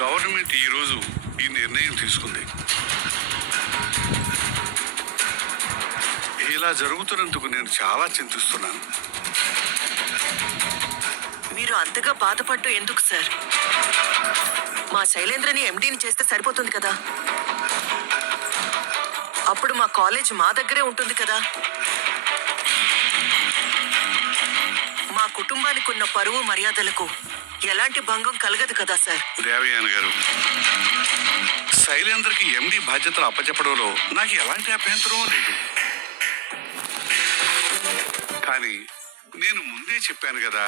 Government ఈరోజు ఈ నిర్ణయం తీసుకుంది. ఇలా జరుగుతున్నందుకు నేను చాలా చింతిస్తున్నాను. మీరు అంతగా బాధపడ్డం ఎందుకు సార్? మా శైలేంద్రని ఎండీని చేస్తే సరిపోతుంది కదా. అప్పుడు మా కాలేజ్ మా దగ్గరే ఉంటుంది కదా. మా కుటుంబానికి ఉన్న పరువు మర్యాదలకు ఎలాంటి భంగం కలగదు కదా సార్. దేవయాని గారు, శైలేంద్రకి ఎండి బాధ్యతలు అప్పచెప్పడంలో నాకు ఎలాంటి అభ్యంతరం లేదు. కానీ నేను ముందే చెప్పాను కదా,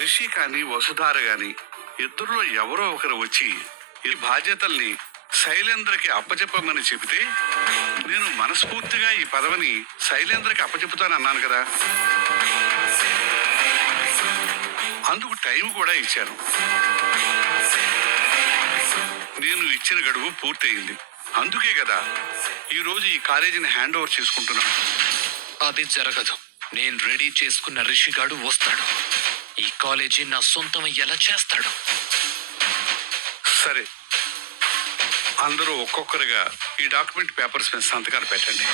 రిషి కానీ వసుధార గాని ఇద్దరులో ఎవరో ఒకరు వచ్చి ఈ బాధ్యతల్ని శైలేంద్రకి అప్పచెప్పమని చెబితే నేను మనస్ఫూర్తిగా ఈ పదవిని శైలేంద్రకి అప్పచెప్పుతానన్నాను కదా. అందుకు టైం కూడా ఇచ్చాను. నేను ఇచ్చిన గడువు పూర్తయింది. అందుకే కదా ఈరోజు ఈ కాలేజీని హ్యాండ్ ఓవర్ చేసుకుంటున్నాను. అది జరగదు. నేను రెడీ చేసుకున్న రిషిగాడు వస్తాడు. ఈ కాలేజీ నా సొంతం ఎలా చేస్తాడు? సరే, అందరూ ఒక్కొక్కరుగా ఈ డాక్యుమెంట్ పేపర్స్ మీద సంతకాలు పెట్టండి.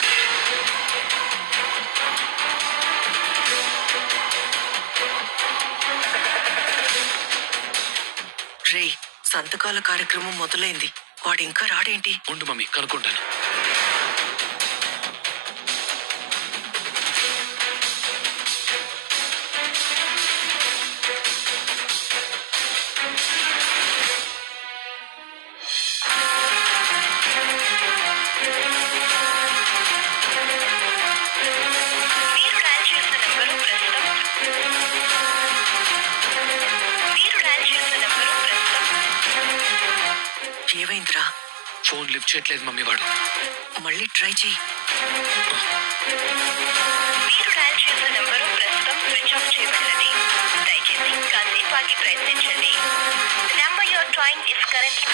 రే, సంతకాల కార్యక్రమం మొదలైంది. వాడు ఇంకా రాడేంటి? ఉండు మమ్మీ, కనుక్కుంటాను. ఏమైందిరా? ఫోన్ లిఫ్ట్ చేయట్లేదు మమ్మీ. వాడు మళ్ళీ ట్రై చేయి. మీరు డయల్ చేసిన నంబరు ప్రస్తుతం స్విచ్ ఆఫ్ చేయబడినది. దయచేసి కాసేపు ఆగి ప్రయత్నించండి. Number your trying is currently.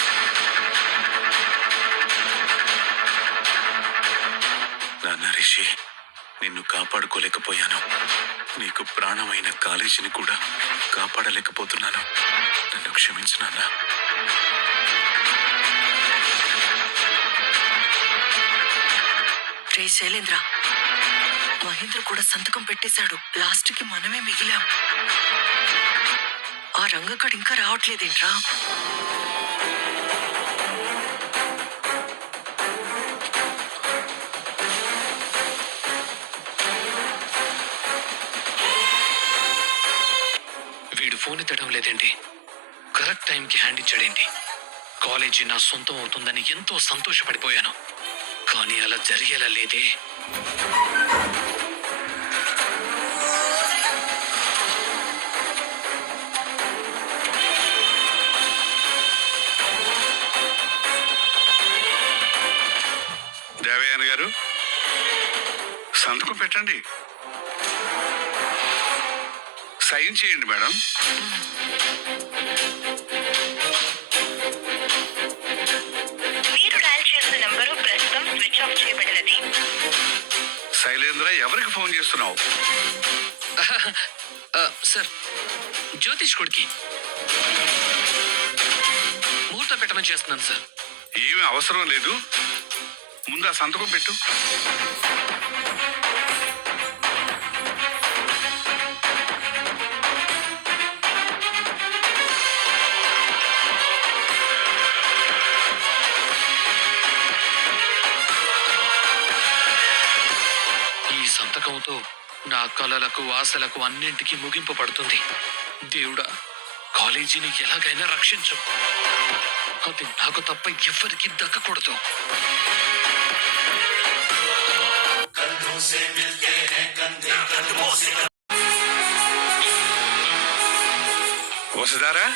నాన్న రిషి, నిన్ను కాపాడుకోలేకపోయాను. నీకు ప్రాణమైన కాలేజీని కూడా కాపాడలేకపోతున్నాను. నన్ను క్షమించు నాన్న. రే శైలేంద్ర, మహేంద్ర కూడా సంతకం పెట్టేశాడు. లాస్ట్ కి మనమే మిగిలాం. ఆ రంగగాడు ఇంకా రావట్లేదేంట్రా? వీడు ఫోన్ ఎత్తడం లేదేంటి? కరెక్ట్ టైంకి హ్యాండ్ ఇచ్చాడేంటి? కాలేజీ నా సొంతం అవుతుందని ఎంతో సంతోషపడిపోయాను. కానీ అలా జరిగేలా లేదే. దేవయాని గారు, సంతకం పెట్టండి. సైన్ చేయండి మేడం. మీరు డయల్ చేసిన నంబరు ప్రస్తుతం స్విచ్ ఆఫ్ చేయబడినది. శైలేంద్ర, ఎవరికి ఫోన్ చేస్తున్నావు? సార్, జ్యోతిష్ కొడుకి ముహూర్తం పెట్టమని చేస్తున్నాను సార్. ఏమీ అవసరం లేదు, ముందు ఆ సంతకం పెట్టు. ఈ సంతకంతో నా కలలకు ఆశలకు అన్నింటికీ ముగింపు పడుతుంది. దేవుడా, కాలేజీని ఎలాగైనా రక్షించు. అది నాకు తప్ప ఎవ్వరికి దక్కకూడదు. వసుధారా,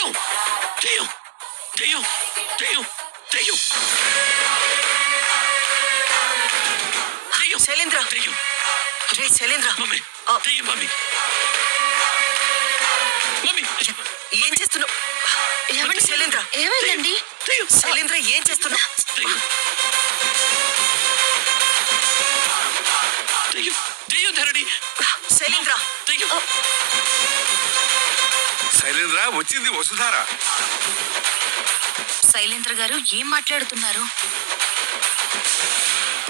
దెయ్యం దెయ్యం దెయ్యం దెయ్యం దెయ్యం దెయ్యం శైలేంద్ర దెయ్యం రే శైలేంద్ర మమ్మీ దెయ్యం మమ్మీ మమ్మీ ఏం చేస్తున్నావు? ఏమండి శైలేంద్ర? ఏమైందండి? దెయ్యం శైలేంద్ర ఏం చేస్తున్నావు? దెయ్యం దెయ్యం దెయ్యం ధరణి శైలేంద్ర దెయ్యం శైలేంద్ర వచ్చింది వసుధార. శైలేంద్ర గారు ఏం మాట్లాడుతున్నారు?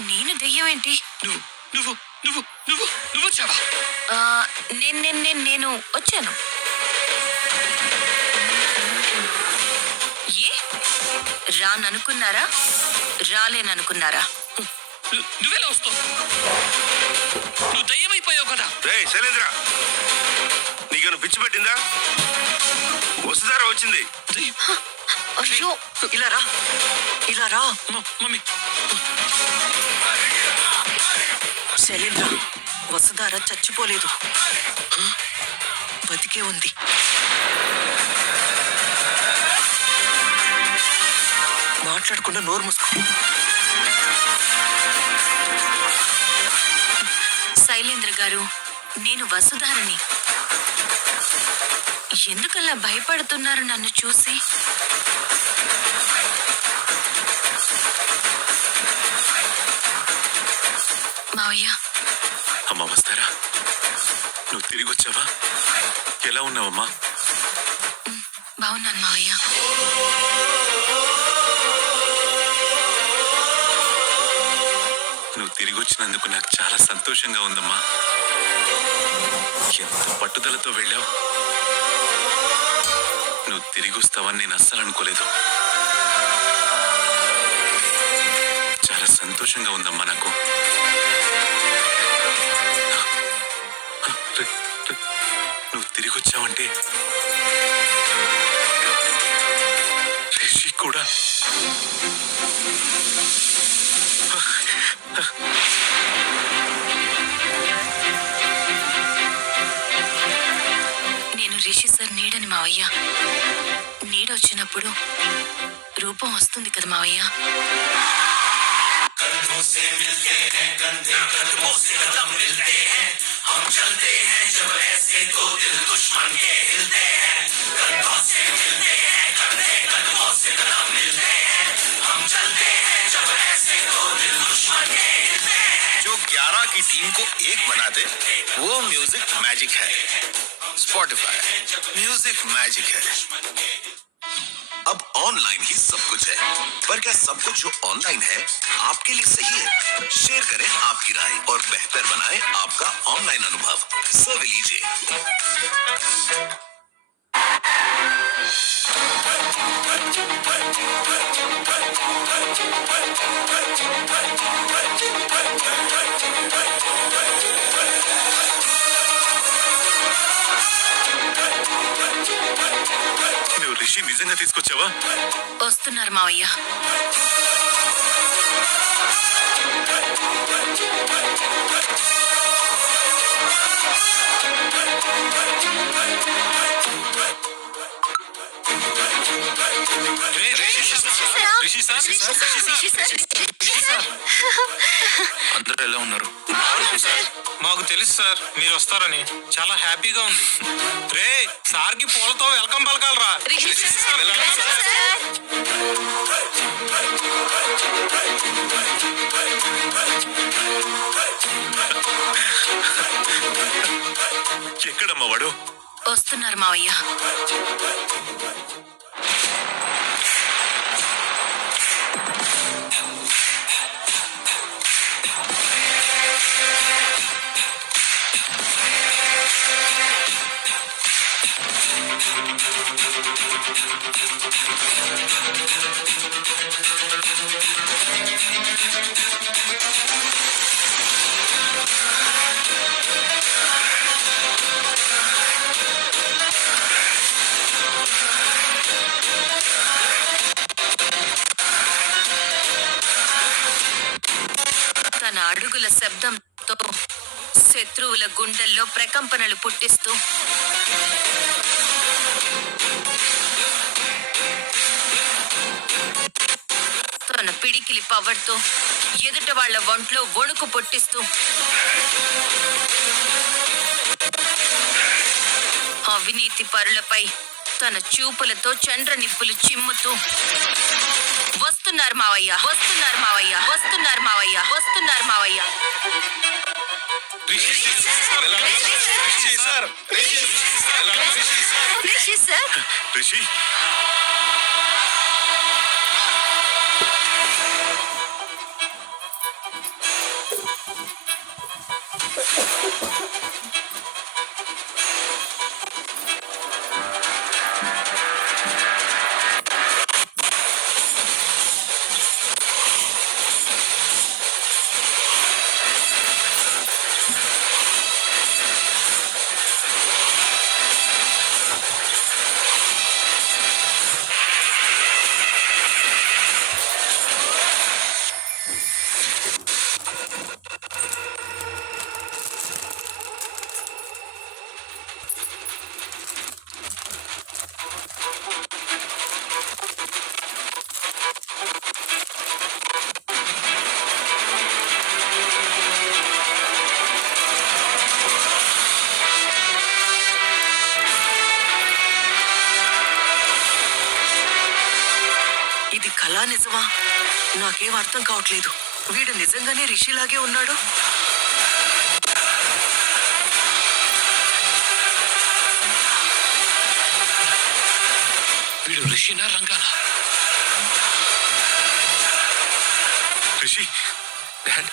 నేను దెయ్యం ఏంటి? నువ్వు నువ్వు నువ్వు నువ్వు నువ్వు వచ్చావా? ఆ, నేను వచ్చాను. ఏ రాననుకున్నారా? రాలేననుకున్నారా? నువ్వెలా వస్తావు? నువ్వు దయ్యమైపోయావు కదా. రే శైలేంద్ర, నీకేను పిచ్చి పెట్టిందా? వసుధార వచ్చింది. దెయ్యం. అయ్యో, ఇలా రా ఇలా రా. మమ్మీ శైలేంద్ర వసుధార చచ్చిపోలేదు, బతికే ఉంది. మాట్లాడకుండా నోరు మూసుకో. శైలేంద్ర గారు, నేను వసుధారని. ఎందుకలా భయపడుతున్నారు నన్ను చూసి? మావయ్య, అమ్మ వస్తారా? నువ్వు తిరిగి వచ్చావా? ఎలా ఉన్నావమ్మా? బాగున్నాను మావయ్య. నువ్వు తిరిగి వచ్చినందుకు నాకు చాలా సంతోషంగా ఉందమ్మా. ఎంత పట్టుదలతో వెళ్ళావు. నువ్వు తిరిగి వస్తావని నేను అస్సలు అనుకోలేదు. చాలా సంతోషంగా ఉందమ్మా నాకు. నువ్వు తిరిగి వచ్చావంటే రిషి కూడా నేను రిషి సార్ నీడని మావయ్య. నీడ వచ్చినప్పుడు రూపం వస్తుంది కదా మావయ్య. जो 11 की टीम को एक बना दे वो म्यूजिक मैजिक है. स्पॉटिफाई म्यूजिक मैजिक है. अब ऑनलाइन ही सब कुछ है, पर क्या सब कुछ जो ऑनलाइन है आपके लिए सही है? शेयर करें आपकी राय और बेहतर बनाएं आपका ऑनलाइन अनुभव. सर्वे लीजिए. నువ్వు రిషి నిజంగా తీసుకొచ్చావా? వస్తున్నారు మావయ్య. అందరూ ఎలా ఉన్నారు? మాకు తెలుసు సార్ మీరు వస్తారని. చాలా హ్యాపీగా ఉంది. రే సార్కి పూలతో వెల్కమ్ పలకాలరా. ఎక్కడమ్మా వాడు? వస్తున్నారు మావయ్య. తన అడుగుల శబ్దంతో శత్రువుల గుండెల్లో ప్రకంపనలు పుట్టిస్తూ తన పిడికిలి పవర్తో ఎదుట వాళ్ళ ఒంట్లో వణుకు పొట్టిస్తూ అవినీతి పరులపై తన చూపులతో చండ్ర నిప్పులు చిమ్ముతూ వస్తున్నారు మావయ్య, వస్తున్నారు మావయ్య, వస్తున్నారు మావయ్య, వస్తున్నారు మావయ్య. రిషి సార్, రిషి ఇది కళా నిజమా? నాకేం అర్థం కావట్లేదు. వీడు నిజంగానే రిషిలాగే ఉన్నాడు. వీడు రిషినా రంగానా? రిషి డాడ్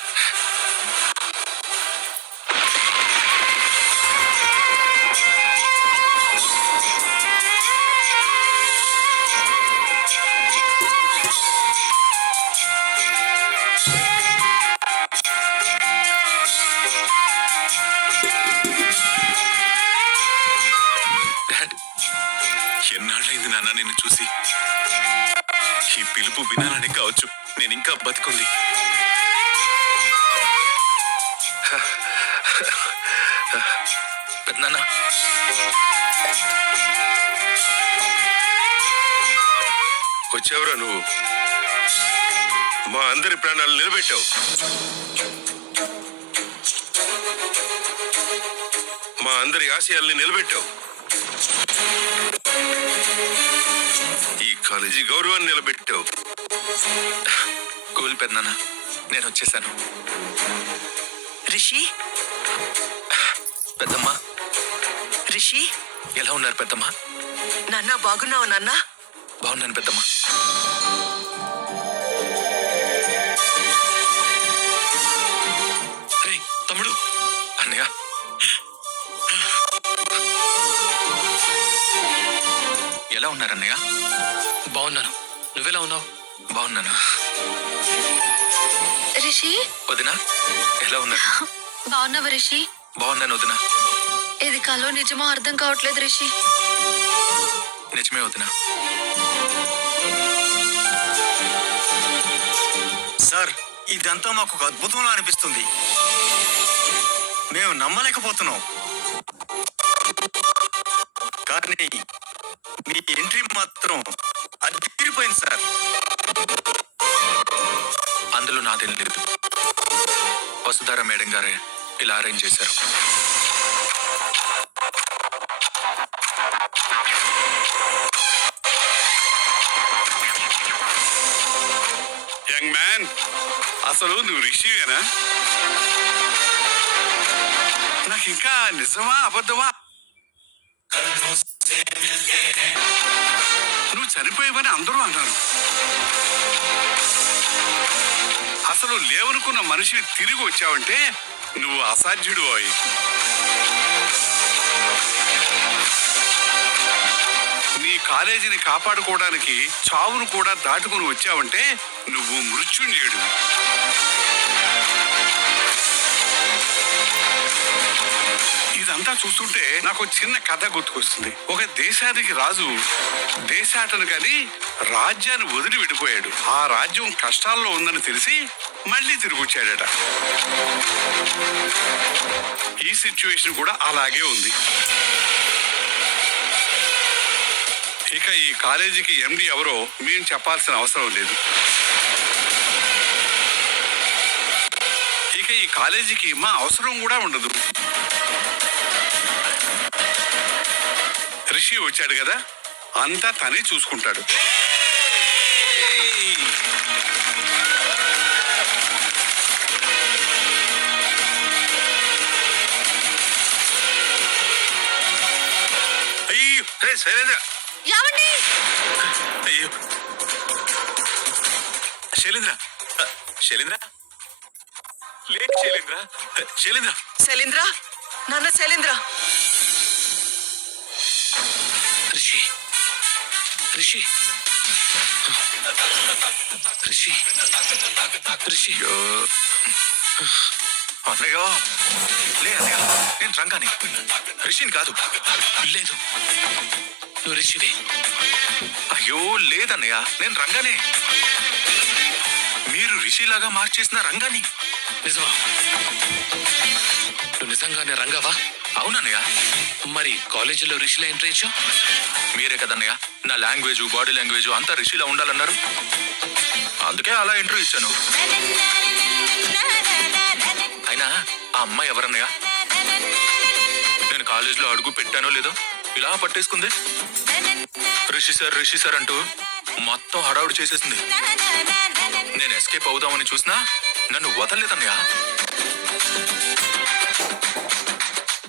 డాడ్ ఎన్నాళ్ళైంది నాన్న నిన్ను చూసి. ఈ పిలుపు వినాలని కావచ్చు, నేను ఇంకా బతికుంది. పెద్దనాన్న వచ్చావురా నువ్వు. మా అందరి ప్రాణాలు నిలబెట్టావు. మా అందరి ఆశయాల్ని నిలబెట్టావు. ఈ కాలేజీ గౌరవాన్ని నిలబెట్టావు. కూల్ పెద్దనాన్న, నేను వచ్చేసాను. రిషి, పెద్దమ్మ రిషి, ఎలా ఉన్నారు పెద్దమ్మ? నాన్న బాగున్నావా నాన్న? బాగున్నాను పెద్దమ్మ. రేయ్ తమ్ముడు, అన్నయ్య ఎలా ఉన్నారు అన్నయ్య? బాగున్నాను. నువ్వెలా ఉన్నావు? బాగున్నాను. రిషి, వదినా ఎలా ఉన్నారు? బాగున్నావా రిషి? బాగున్నాను వదినా. ఇది కలో నిజమో అర్థం కావట్లేదు రిషి. నిజమే వదినా. సార్, ఇదంతా మాకు ఒక అద్భుతంలా అనిపిస్తుంది. మేము నమ్మలేకపోతున్నాం. కానీ మీ ఎంట్రీ మాత్రం అదిరిపోయింది సార్. అందులో నాదేం లేదు. వసుధార మేడం గారే ఇలా అరేంజ్ చేశారు. యంగ్ మ్యాన్, అసలు నువ్వు రిషివేనా? నాకు ఇంకా నిజమా అబద్ధమా? నువ్వు చనిపోయావని అందరూ అన్నారు. అసలు లేవనుకున్న మనిషిని తిరిగి వచ్చావంటే నువ్వు అసాధ్యుడు అయి. నీ కాలేజీని కాపాడుకోవడానికి చావును కూడా దాటుకుని వచ్చావంటే నువ్వు మృత్యుంజయుడు. ఇదంతా చూస్తుంటే నాకు చిన్న కథ గుర్తుకొస్తుంది. ఒక దేశానికి రాజు దేశాటను కానీ రాజ్యాన్ని వదిలి వెళ్ళిపోయాడు. ఆ రాజ్యం కష్టాల్లో ఉందని తెలిసి మళ్ళీ తిరిగి వచ్చాడట. ఈ సిచ్యువేషన్ కూడా అలాగే ఉంది. ఇక ఈ కాలేజీకి ఎండి ఎవరో మేము చెప్పాల్సిన అవసరం లేదు. ఇక ఈ కాలేజీకి మా అవసరం కూడా ఉండదు. రిషి వచ్చాడు కదా, అంతా తనే చూసుకుంటాడు. అయ్యో రే శైలేంద్ర, అయ్యో శైలేంద్ర, శైలేంద్ర, లేదు శైలేంద్ర, శైలేంద్ర. శైలేంద్ర, నాన్న శైలేంద్ర. రిషి రిషి రిషి రిషి అయ్యో అన్నయ్య, లే అన్నయ్య, నేను రంగాని, రిషిని కాదు. లేదు, నువ్వు రిషివే. అయ్యో లేదన్నయ్య, నేను రంగానే. మీరు రిషిలాగా మార్చేసిన రంగాని. నిజమా? నువ్వు నిజంగానే రంగవా? అవునన్నయ్య. మరి కాలేజీలో రిషిలో ఎంట్రీ ఇచ్చావు? మీరే కదన్నయ్య నా లాంగ్వేజ్, బాడీ లాంగ్వేజ్ అంతా రిషిలా ఉండాలన్నారు. అందుకే అలా ఇంటర్వ్యూ ఇచ్చాను. అయినా ఆ అమ్మాయి ఎవరన్నయ్య? నేను కాలేజీలో అడుగు పెట్టానో లేదో ఇలా పట్టేసుకుంది. రిషి సార్ అంటూ మొత్తం హడావుడి చేసేసింది. నేను ఎస్కేప్ అవుదామని చూసినా నన్ను వదలలేదన్నయ్య.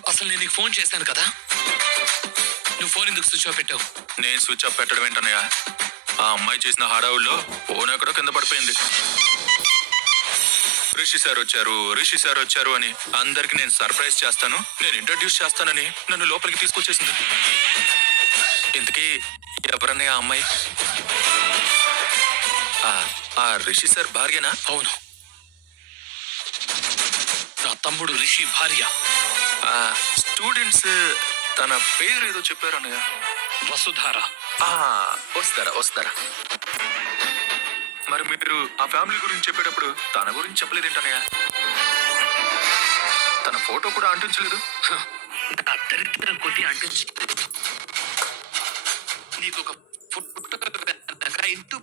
అసలు నేను నీకు ఫోన్ చేశాను కదా, నువ్వు ఫోన్ ఎందుకు స్విచ్ ఆఫ్ పెట్టావు? నేను స్విచ్ ఆఫ్ పెట్టడం ఏంటన్నయ్య? ఆ అమ్మాయి చేసిన హడావుల్లో ఫోన్ ఎక్కడో కింద పడిపోయింది. రిషి సార్ వచ్చారు అని అందరికి నేను సర్ప్రైజ్ చేస్తాను, నేను ఇంట్రడ్యూస్ చేస్తానని నన్ను లోపలికి తీసుకొచ్చేసింది. ఇంతకీ ఎవరన్నయ్య ఆ అమ్మాయి? ఆ రిషి సార్ భార్యనా? అవును, నా తమ్ముడు రిషి భార్య. స్టూడెంట్స్ తన పేరు ఏదో చెప్పారు అన్నయ్య. వసుధార. వస్తారా? మరి మీరు ఆ ఫ్యామిలీ గురించి చెప్పేటప్పుడు తన గురించి చెప్పలేదేంటన్నయ్య? తన ఫోటో కూడా అంటించలేదు. నా దరిద్రం కొద్ది అంటించి నీకు ఒక ఫోటో ఇంటూ